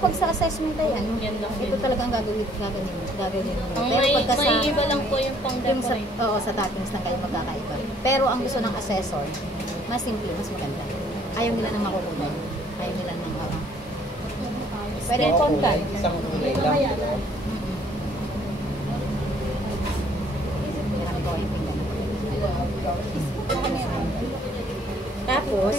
pag sa assessment ay ano, ito talagang gagawin mo. Pero pagka sa iba lang po yung pang-decorate. Oo, sa toppings lang kayo magkakaiba. Pero ang gusto ng assessor, mas simple, mas maganda. Ayaw nila nang makukunan. Ayaw nila nang pwede content. Isang kulay lang. Tapos,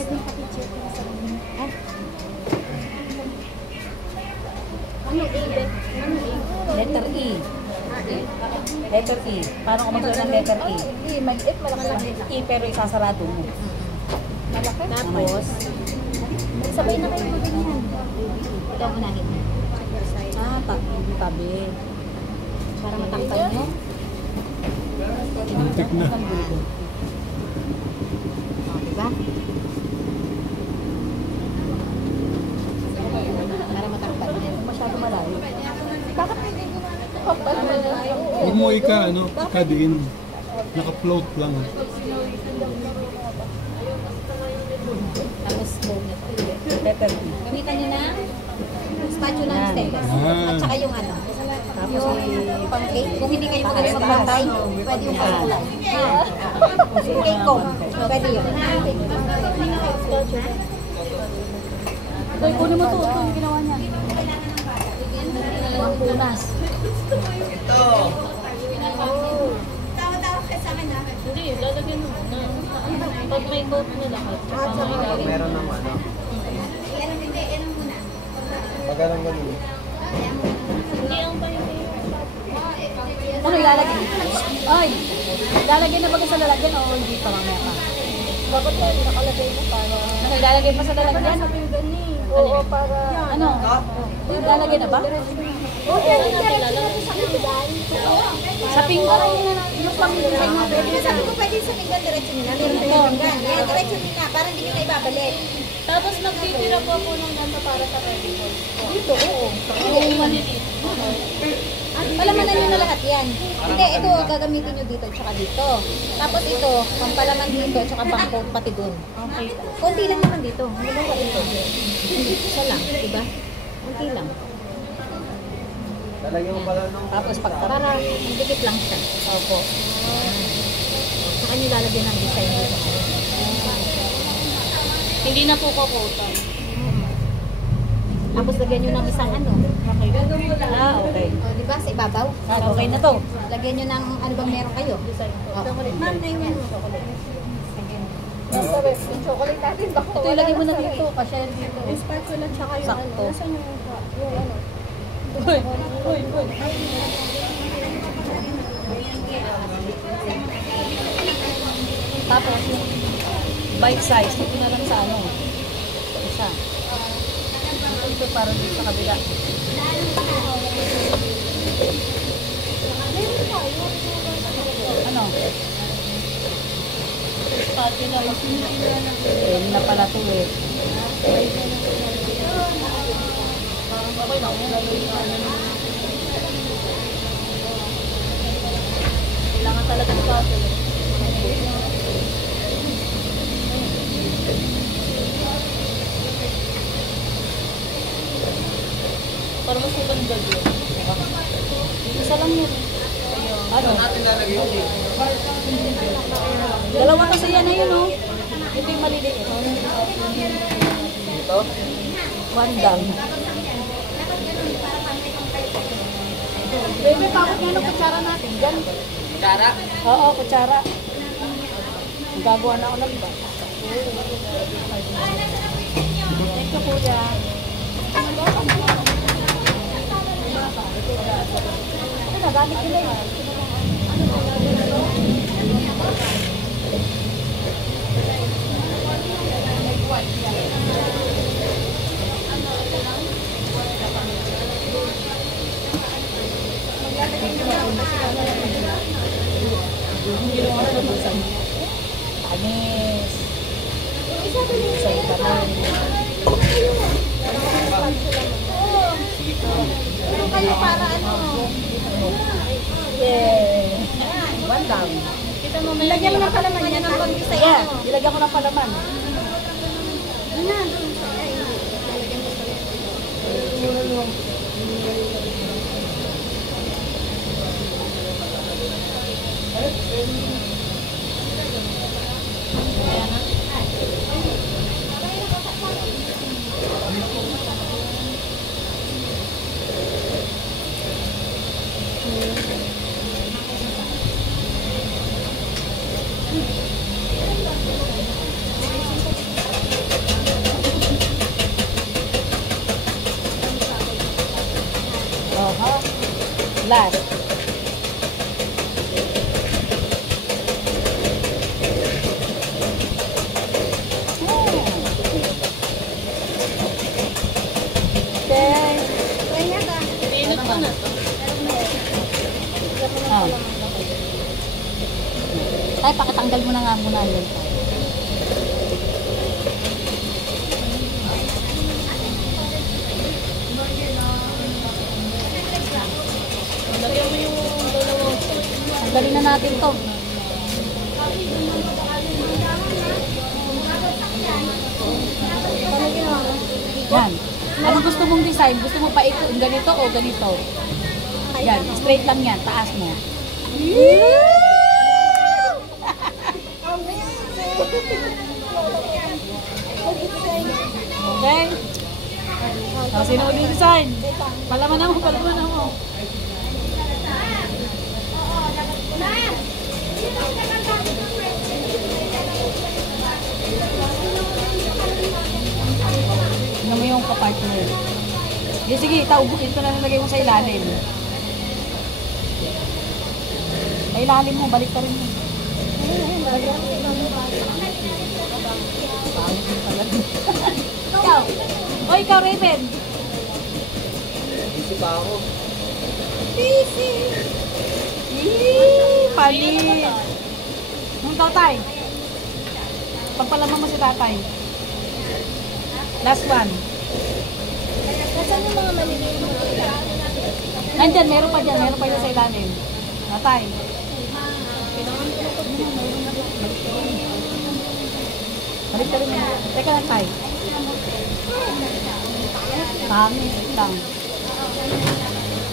letter E. Letter E. Paano kung magsulat ng letter E? E, maliit, malaki. E pero isasarado mo. Malaki. Tapos, sabay na kayo magganyan. Ito ang unahin mo. Tabi. Para matakpan nyo. Muntik na. Diba? Para matakpan nyo. Masyado malayo. Bakit hindi kapal mo na? Huwag mo ikadiin. Naka-float lang. Tapos, pepper. Gamitan nyo na spatula ng stainless. At saka yung ano. Yung pang-cake. Kung hindi kayo magaling magbantay, pwede yung pang-kulay. Yung cake ko. Pwede yun. Hoy, kunin mo to. Ito yung ginawa niya. Ang punas. Hindi, lalagyan mo na. Pag may coat na lahat. Meron naman, ano? Pag ganun. Hindi ang bayo. Ano ilalagay? Ay! Ilalagay na ba sa lalagyan o hindi pa mamaya pa? Bakit yan? Nakalagay mo para... Ano ilalagay pa sa lalagyan? Oo, para... Ano? Ilalagay na ba? Oo, ilalagay sa pindan. Sa pinggan yung pang-pinggan. Sabi ko pwede sa pinggan diretso nila. Meron na yung pinggan. Yan, diretso nila. Para hindi nila ibabalik. Tapos nagtitira po ako ng ganito para sa vegetables. Dito, oo. Yung maliliit. Palamanan nyo na lahat yan. Hindi, ito gagamitin nyo dito tsaka dito. Tapos ito, pampalaman dito tsaka pang-coat pati dun. Okay. Konti lang naman dito. Ano ba ito? Isa lang, diba? Konti lang. Lalagyan mo pala ng... Tapos para dikit lang siya. Opo. Saka nyo lalagyan ng design dito. Hindi na po kukutan. Tapos lagyan nyo ng isang ano. Okay. Okay. O, diba? Sa ibabaw. Okay na to. Lagyan nyo ng ano bang meron kayo. Ma'am, na yung ano. Yung chocolate natin, baka Ito ilagay mo na dito. Kasi dito. Yung spatula tsaka yung ano. Sakto. Nasaan yung ano? Uy. Tapos yung bite size. Ito na lang sa ano. Isa. Ito para dito sa kabila. Ano? Pati na lang. Yun na pala ito eh. Okay lang. Kailangan talaga ng pati. Para mas maganda yun. Isa lang yun. Ano? natin lalagay yun eh. Dalawa kasi yan na yun oh. Ito yung maliliit. Ito? One down. Baby, bakit nga ng kutsara natin? Gan. Kara? Oo, kutsara. Gagawa na ako ng ba? Thank you, kuya. Ito na, gamit nila yun. Anis. Sa'yo ka man. Pero kayo para ano? Yeah. One down. Kita mo may Lagyan mo ng palaman yan ang pag-design Yeah, mo. ilagyan ko ng palaman. Doon na, doon. Ay, hindi. Lalagyan mo sa last. Okay. Try niya ka. Pinit ko na to. Oh. Ay, pakitanggal mo na nga muna yun. Lagyan mo yung dalawang Tanggalin na natin to. Paano ginawa mo? Yan. Ano gusto mong design? Gusto mo pa ito ganito o ganito? Yan, straight lang yan. Taas mo. Okay? O, sino ulit design? Palaman mo, palaman mo. Tingnan mo yung kapartner. Sige, sige, ito na nalagay mo sa ilalim. Sa ilalim mo, balik ka rin mo. Ikaw. O, ikaw, Raven. Busy pa ako. Palit. Nung tatay. Pagpalaman mo si tatay. Last one. Nasaan yung mga maliliit mo dito? Nandyan, meron pa dyan sa ilalim. Tatay. Balik ka rin mo. Teka lang, tay. Pangit lang.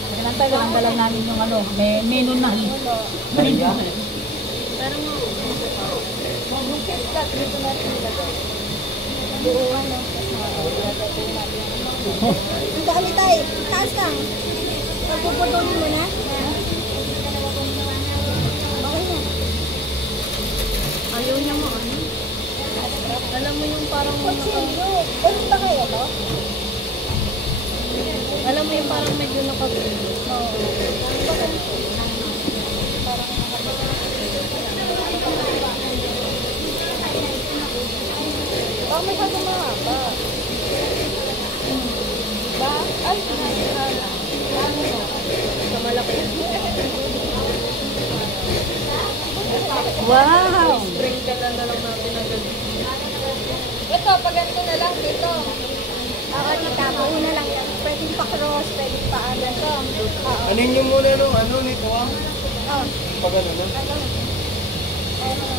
Teka lang, tay. Dalang namin yung ano, menu na. Maria? Yung KitKat, dito natin ilagay. Buuan lang. Ang dami tayo. Taas lang. Pagpuputulin mo na. Okay na. ayaw niya mo ano. Alam mo yung parang Kutsilyo. Pwede ba kayo to? alam mo yung parang medyo nakapilo. Baka may sabi mga ba? Ba? Ay, Sa malaki. Wow! Sprinkle na lang natin ang gabi. ito, pag ganito na lang dito. Oo, tita. Mauna lang yan. Pwedeng pa-cross, pwedeng pa-ano to. Oo. Anin nyo muna nung ano nito ah. Oh, Pag ano na.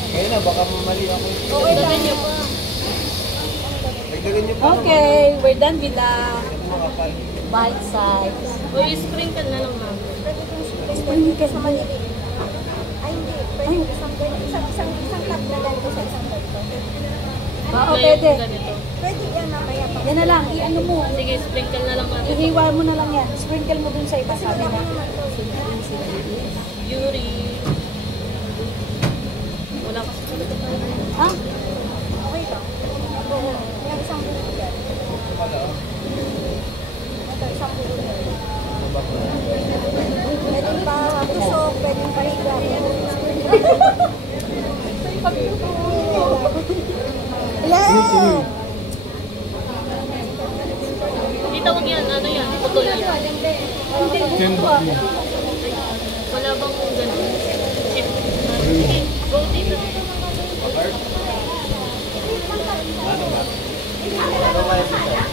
Kaya na, baka mamali ako. okay lang. Dagdagan niyo pa. Nagdagan nyo pa. Okay, we're done with the Makapal. bite size. O sprinkle na lang natin. Pwede kong sprinkle sa maliliit. Ay, hindi. Pwede isang cup na ganito sa isang ganito. Oo, Ngayon, pwede. ganito. Pwede yan mamaya pa. Yan na lang, i-ano mo. Sige, sprinkle na lang natin. Ihiwa mo na lang yan. Sprinkle mo dun sa iba. Sabi na. Yuri. Wala kasi talaga tayo. Ha? Okay lang. Oo. Yung isang buo yan. Ito, isang buo yan. Pwedeng pa tusok, pwedeng pa higa. Yeah! Hindi tawag yan, ano yan, putol yan. Hindi, Yan gusto ba? ah. Wala bang ganun? Chip. Sige, go dito. Ano kaya siya?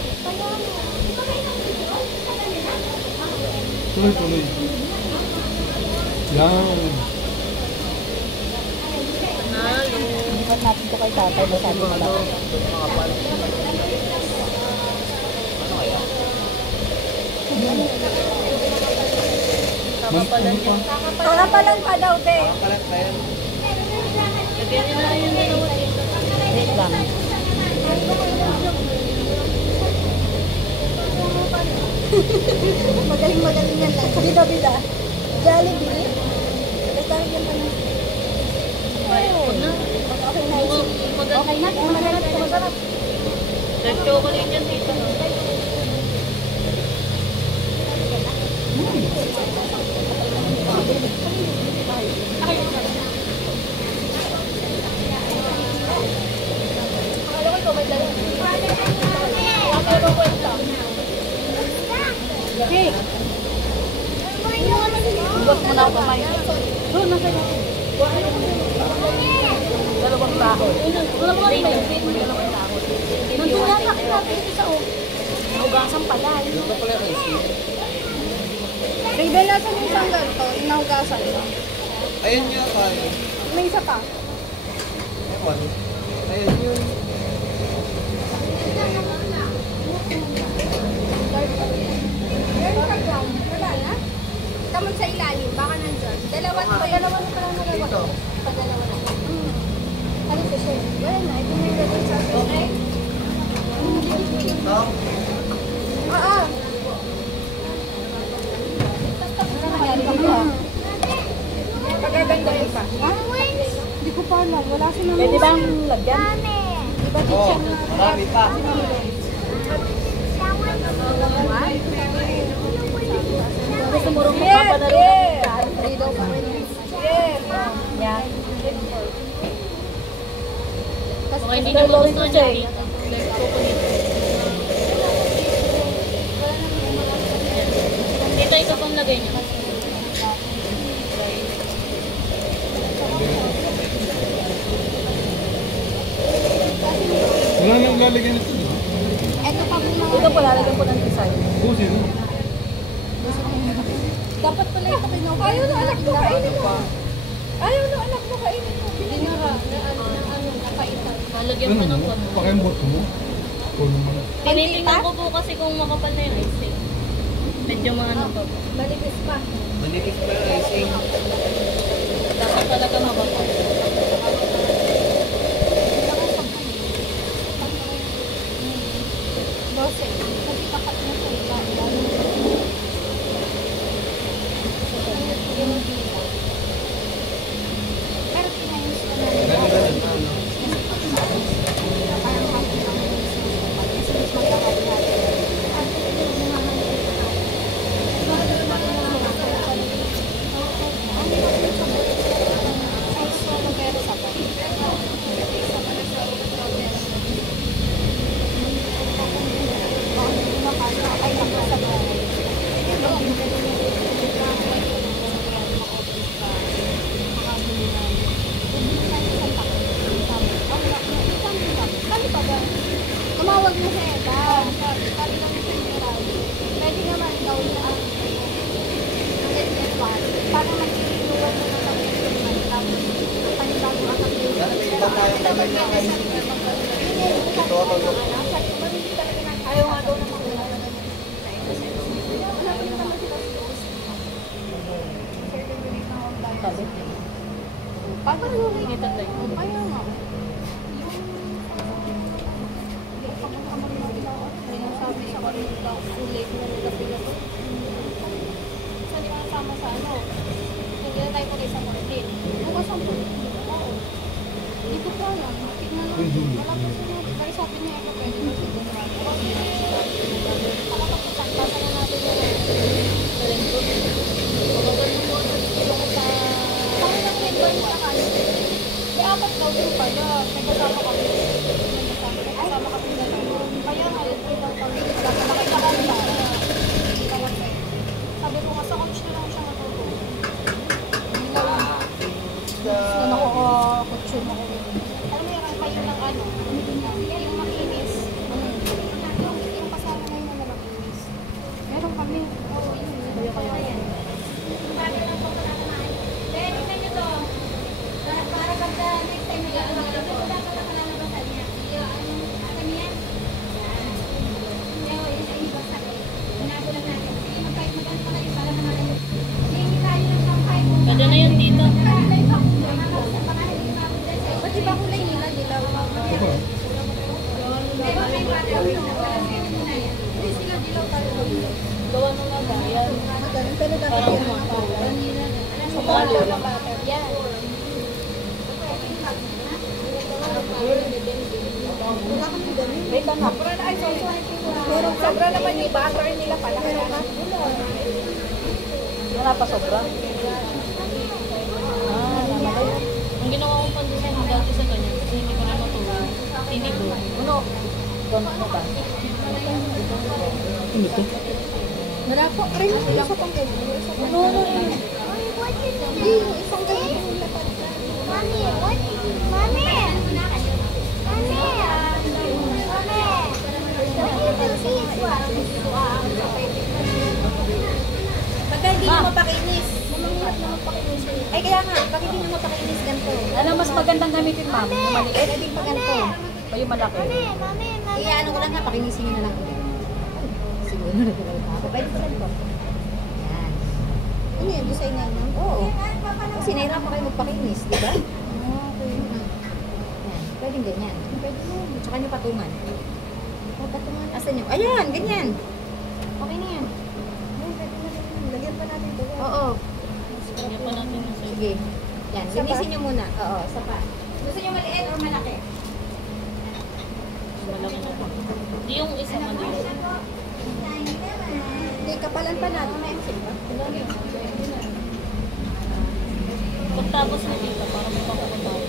Tuloy, tuloy. Yan. Nalo. Iwan natin to kay tatay. Masabi mo lang. Makapal. Ano kaya? Kakapalan yan. Kakapalan pa daw, te. Makapalat pa yan. Lagyan niyo na yung dalawa dito. Wait lang. Magaling-magaling yan lang. Bida-bida. Jollibee. Nagtarig yan pa na. Huwag na. Okay na yun. Okay na, masarap, masarap. Red chocolate yan dito. Hey! Huwag mo na ako kamay. Doon, nasa iyo. Dalawang tao. Dalawang tao. Nandun na, natin isa o. Naugasan pala. Ito pala yung icing. Raven, nasa yung isang ganito, inahugasan mo. Ayun nga kaya. May isa pa. Ewan. Ayun yun. Meron ka dyan. Wala na? Kamot sa ilalim, baka nandyan. Dalawa to ba yun? Dalawa na pala nalawa. Dito. Pag-dalawa na. Ano to siya? Wala na, ito na yung gano'n sa akin. Okay? Ito. Oo. Pagagandahin pa. Hindi ko pa alam. Wala siya Pwede bang lagyan? Oh, marami pa. Gusto mo rin magpapadalo ng yan. Okay, hindi nyo magustuhan yan. Dito ito pang lagay nyo. Wala nang lalagyan nito. Ito pa po mga... Ito po, lalagyan po ng design. Busin mo. Dapat pala ito kinuha. Ayaw na anak ko kainin mo. Ayaw na anak ko kainin mo. Dinara na ano, napaitan. Malagyan Ano pa ng mo? konti. Pakembot mo. Puno mo. Tinitingnan ko po kasi kung makapal na yung icing. Medyo maano pa po. Maligis pa. Manipis pa yung icing. Dapat talaga makapal. Bose, kasi pakat na sa iba. Pero pinayos ko na. Ganun pa. Tumawag na siya eh. Sabi ko ni General, pwede naman daw na para mag-iinuwan mo na lang yung naman. Tapos, panibago ang kapil. Dahil may iba tayong kamay ng icing. Ito ako lang. Ayaw nga daw na makuha. Wala pa rin naman sila sa post. Certain rate na ang bayan. Sabi. Paano yung Dito tayo. ayaw nga. Yung kamang-kamang na ginawa. Yung sabi sa kanila, ulit na nagkapila to. Saan di mga sama sa ano? Hindi na tayo pagay sa market. Bukas ang pulit. Oo. Hindi ko pa alam. Tignan natin. Wala pa sinabi. Kaya sabi niya ako pwede na siguro natin. Nakapagpusan. Pasa na natin yung Pangilang member mo na kayo. May apat daw yung pala. May kasama kami. May kasama kami na lang. Kaya nga, ilang kami. Nakita kami na. Tawag sa'yo. Sabi ko nga, sa coach na lang siya matutulog. Hindi na lang. Ano ko, coach yun ako. Alam mo yung kayo ng ano, yung makinis. Yung kasama na yun na makinis. Meron kami. Oo, yun. Kaya. Para pagka next time na dapat nakalalabasan niya. Ano niya? Pero yun ang ibang sakit. Inago lang natin. Sige, mag-fight mo lang pala para naman. Hindi tayo ng pang-fight. Pwede na yan dito. Ba't di ba kulay nila? Dilaw. Ito ba? Hindi sila dilaw tayo. Gawa nung mga yan. Ganun pero dapat Parang yun. mga Sumalo ng bata. Yan. Wala kami ganun. Wait lang. Pero sobra naman yung butter nila pala. Pero ka? Wala pa sobra. Ang ginawa kong pandesign dati sa ganyan kasi hindi ko na matulog. Hindi ko. Ano? Doon mo ba? Ano to? Wala po. Rin mo isa pang ganyan. No. Mommy, what is this? Isang ganyan yung lapad. Mommy, what is this? Mommy! Mommy! Pagka hindi nyo mapakinis. Mamangirap na mapakinis. Ay kaya nga, pag hindi nyo mapakinis ganito. Ano mas magandang gamitin, ma'am? Yung maliit Pwede pa ganito. o yung malaki? Mommy! Iya, ano ko lang nga, pakinisin nyo na lang. Siguro na lang ako. Pwede pa ganito. Yan. Ano yun? Design na yun? Oo. Kasi nahirap pa kayo magpakinis, di ba? Okay. Yan. Pwede ganyan. Pwede mo. Tsaka nyo patungan. Patungan. Asan nyo? Ayan, ganyan. Okay na yan. Ay, pwede na rin. Lagyan pa natin ito. Oo. Lagyan pa natin yung sa'yo. Sige. Yan, linisin nyo muna. Oo, isa pa. Gusto nyo maliit o malaki? Malaki na po. Hindi yung isa maliit. Hindi, kapalan pa natin. Pagtapos na dito, para mapapakatawa.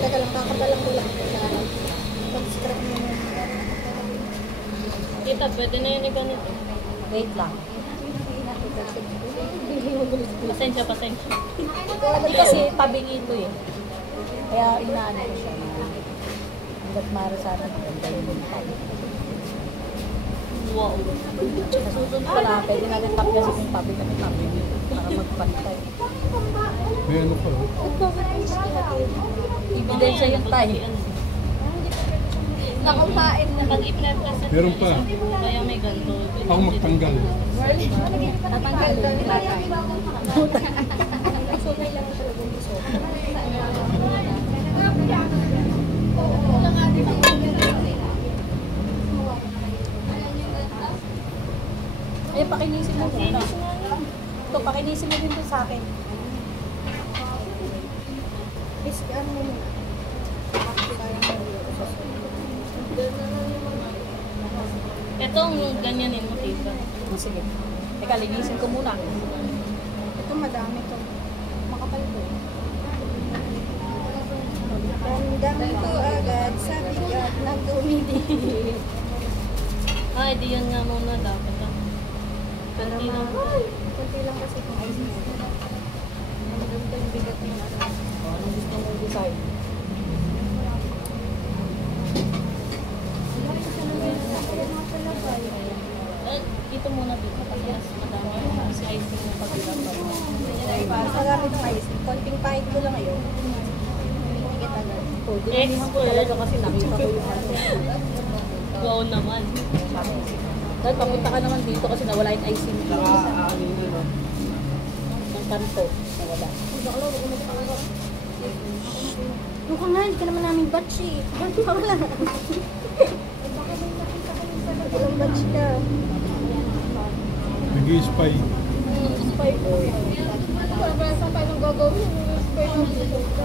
Teka lang, kakapalan ko lang. Pag-scrap mo muna. Tita, pwede na yun ganito. Wait lang. Pasensya. Hindi kasi tabing ito eh. Kaya inaano ko siya. Hanggat mara sa atin, ganda yung tabi. Wow. Sa susunod pala, pwede natin tapyasin yung tabi kami tabi para magpantay. May ano pa. Ebidensya yung tayo. Nakapain na. Pag i-press Meron pa. kaya may ganito. Ako magtanggal. Natanggal doon. Sukay lang talaga yung sukay. Ay, pakinisin mo muna. Ito, pakinisin mo din to sa akin. Is, ano mo muna? Ito ang ganyanin mo, tita. Sige. Teka, linisin ko muna. Ito madami to. Makapal to. Damdam ko agad sa bigat ng dumidikit. Ay, di yan nga muna dapat. Kanti lang. Kunti lang kasi kung ay damdam ko yung bigat ng ano. Anong gusto mong design? Eh, ito muna dito. Kasi mas madami yung mas icing na pag-ilapan mo. Magamit ng ice. Konting pahit ko lang ngayon. Dikit agad. Ito, dinamihan ko talaga kasi nakita ko yung ano. Wow naman. Dahil papunta ka naman dito kasi nawala yung icing. Ng kanto. Nawala. Yung ka nga, hindi ka naman namin batch eh. Batch ka wala. Ilang batch ka? Nag-i-spy. Spy ko. Parang parang saan tayo nang gagawin? Spy ko.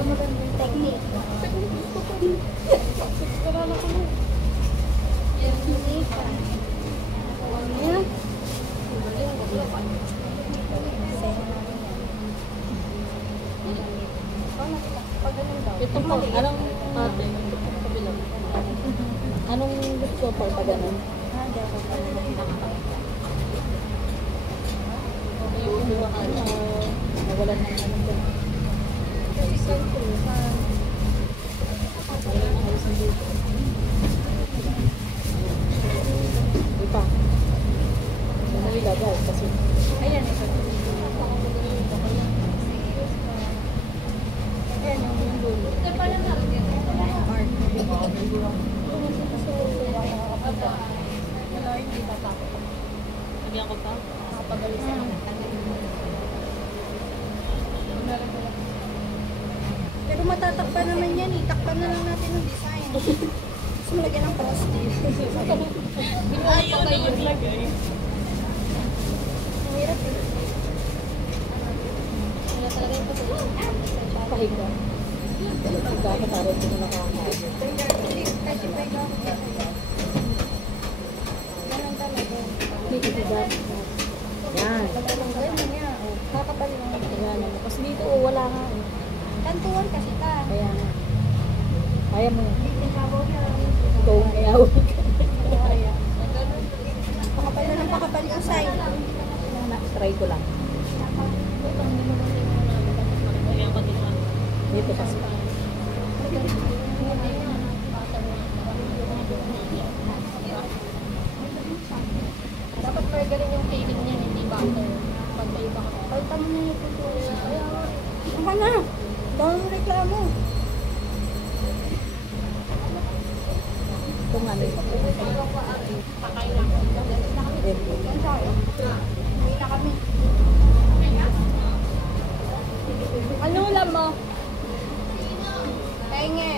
Magandang technique. Karala ko na. Hindi pa. Ayan. Pag ganun daw. Ito po, anong ate? Ito po kabilang. Anong gusto po pag ganun? Hindi ako pala. Yung ano, nawalan ng ano dyan. Kasi ganito. Nawalan ng icing dito. Ipa. Ano ilagay kasi Ayan, ito. Ayan, yung dulo. Lagyan ko pa. Pero matatakpan naman yan eh. Takpan na lang natin ng design. Gusto mo lagyan ng frosty. Ayaw na maglagay. Ang hirap eh. Wala talaga yung patuloy. pahiga. Pahiga ka para hindi mo nakakain. Kasi pahiga ako. Ganun talaga. May ibigan. Yan. Ganun nga. Kakapal lang. Yan. Kasi dito wala nga eh. Kantuan kasi ta. Kaya nga. Kaya mo. Ikaw ang ayaw. Pakapal na ng pakapal yung side. Try ko lang. Kaya pa din ako. Dito kasi. Dapat margarine yung filling niya, hindi butter. Pantay ba ka? Palta mo na yung tutuloy. Ano na? Dahil reklamo. Ito nga may Pakain lang. Uwi na kami. Ano ulam mo? Penge.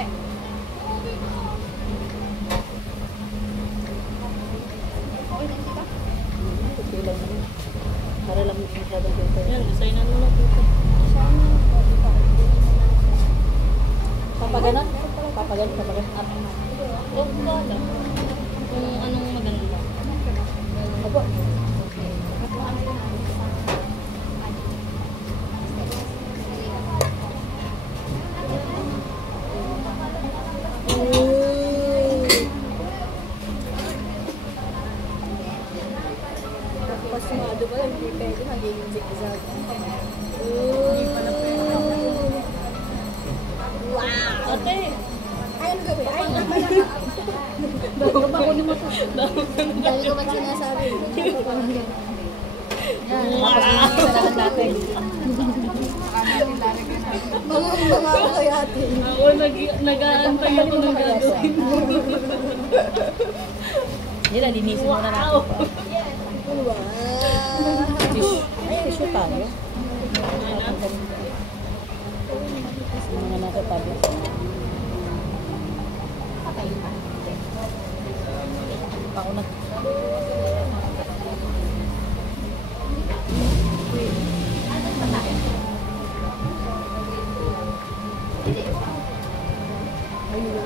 Okay na sila? Ito lang naman. Para lang masyadong filter. Yan, design na nung nabuto. Papaganon? Papaganon, papaganon. Huwag ba lang. Kung anong maganda. Opo. Pasmado ba? Hindi pwede. Magiging zigzag. Ate! Ay, ano gawin? Ay, dahil ko ba sinasabi? Salamat natin. Mga kaya ate. Ako nag-aantay ako ng gagawin. Hindi na, linisin muna natin. Wow! Tissue. Ay, tissue tayo. Mga natatabi. Ako na.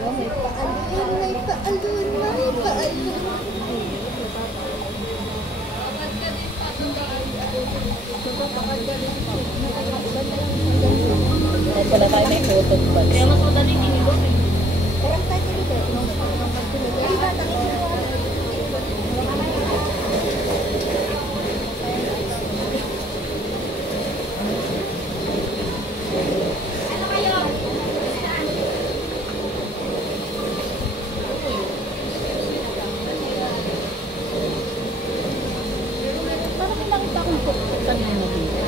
May paalun, may paalun, may paalun. Kahit wala tayo may photo ba? Kaya mas madaling inilot eh. Parang tayo dito. Ay, bata ko. Parang may nakita akong photo kanina dito.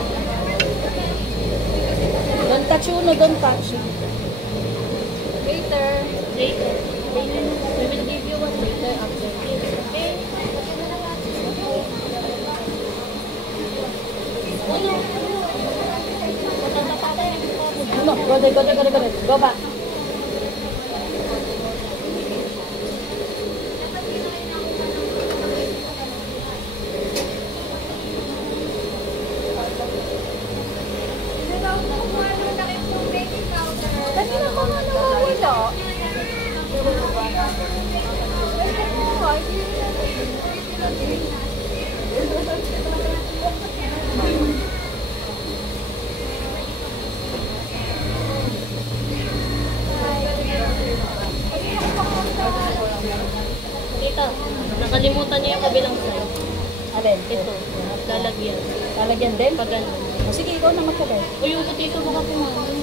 Don't touch uno, don't touch. Later. Later. We will give you one later after. Okay? No, go there, go there, go there, go there. Go back. Kanina pa nga nawawala. Tita, nakalimutan niyo yung kabilang side. Alin? Ito, lalagyan. Lalagyan din? Pag ano. O sige, ikaw na magkabay. O yung potato baka kumain.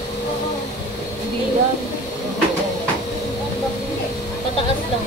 Hindi yan. Pataas lang.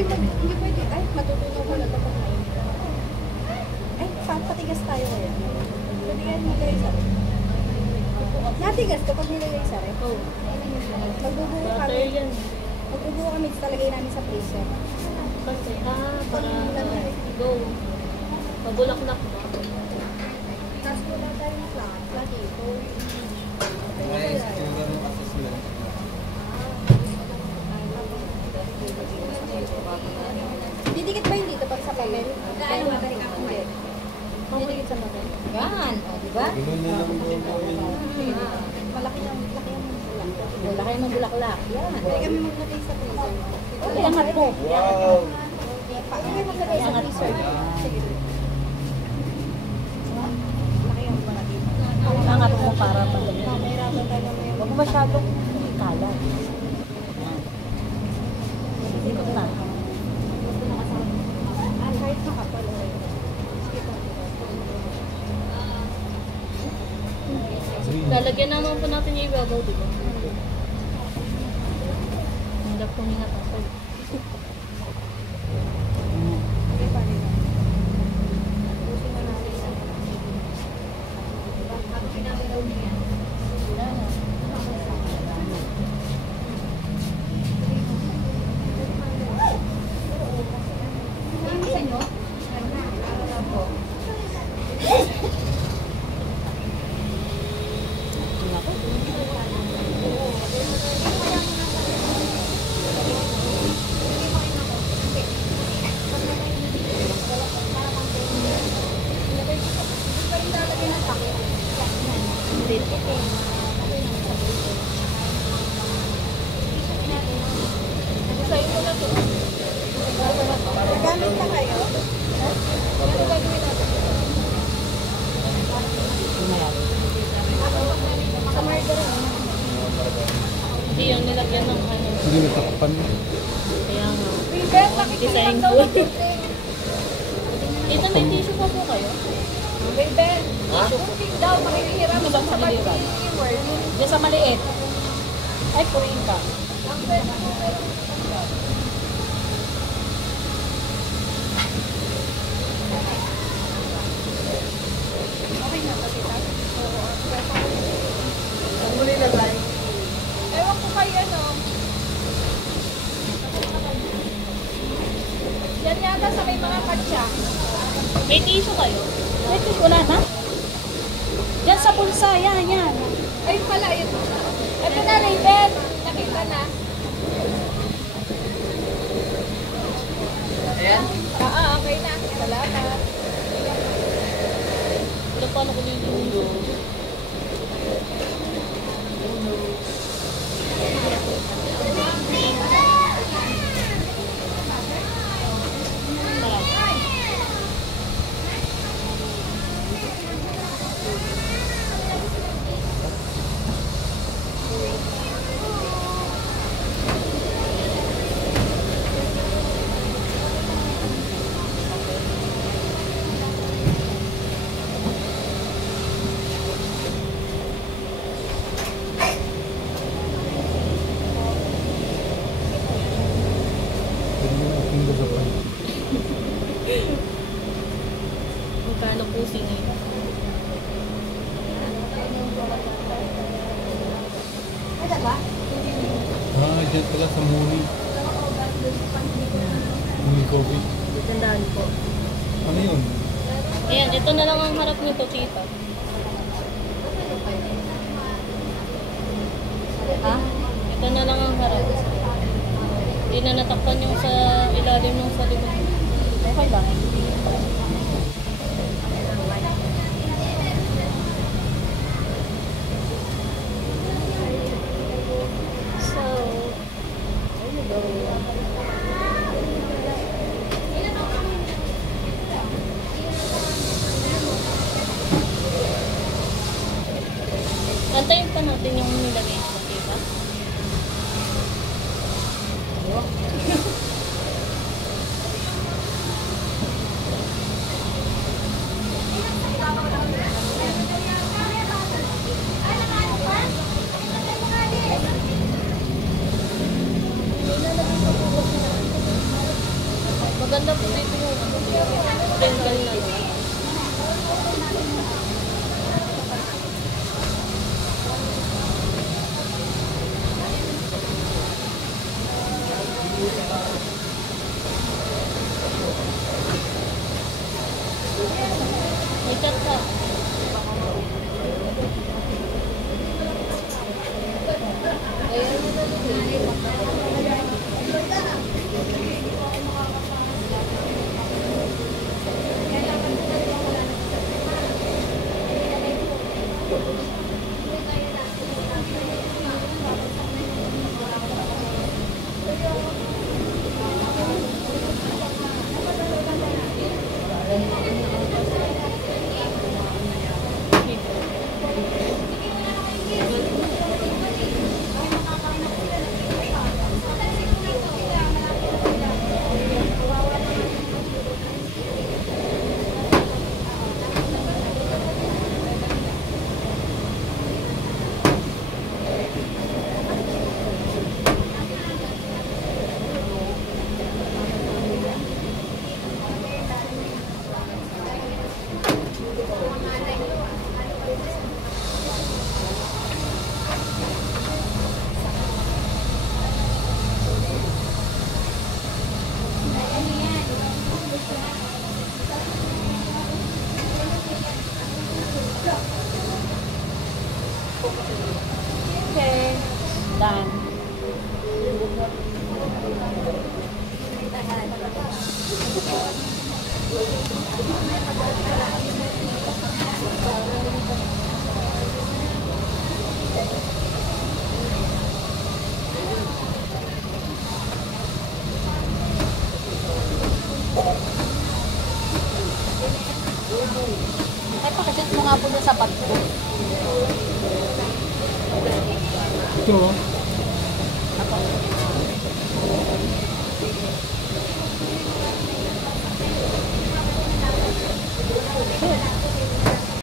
Hindi pwede. Ay, matutunaw ko na dapat na yun. Ay, patigas tayo ngayon. Patigas mo kayo sa Natigas kapag nilagay sa rep. Oh, Magbubuo butter kami. yan. Pag ubo kami, talagay namin sa freezer. Kasi, para go. Pabulaklak ba? Tapos wala tayong flat ito. Didikit ba yung dito pag sa papel? Gaano ba balik ako? Hindi. Didikit sa papel? Yan, o, di ba? Ganun na lang gawin. Malaki yung bulaklak. Laki ng bulaklak. Yan. Pwede kami maglagay sa freezer. Iangat po. Wow! Pwede kami maglagay sa Iangat po. freezer. Sige. Laki yung mga dito. Iangat po para madali. Mahirapan tayo na may... Huwag mo masyadong ikalat. Ikot na. Kahit makapal o sige po. Lalagyan naman po natin yung ibabaw, di ba? Hindi po hingat ako. Okay pa rin. Pusin na natin. Ako pinapagaw niya. Isa nyo? Po. Nagamit na kayo? Ano gagawin natin? Sa margarine. Hindi yung nilagyan ng ano. Hindi natakpan. Kaya nga. Beth, Design daw ko. ng tubig. Ito, may tissue pa po kayo? Beth, tubig daw, makikihiram sa pag-i-word. Diyan sa maliit. Ay, purin ka. Ang pwede mo meron. Okay na, kasi Ang muli na tayo. ewan ko kayo, ano. Yan yata sa may mga katsa. May tissue kayo? Ito, wala na. Diyan sa bulsa, yan, yan. Ay, pala, ito. Ito na, Raven. Nakita na. Ayan. Okay na. Salamat. Ito paano ko dito? Pwede yung ating gagapan. Magkano po singin? Ano ba? Dyan pala sa Muni. Muni Coffee. Tandaan po. Ano yun? Ayan, ito na lang ang harap nito, tita. Ha? Ito na lang ang harap. Hindi na natakpan yung sa ilalim ng sa likod. Okay lang. So, there you go. Antayin pa natin yung nilagay sa diba? Maganda po dito yung dental na lang. May chat ka. Okay. Done. Ay, pakisit mo nga po dyan sa pagko. Ito, oh.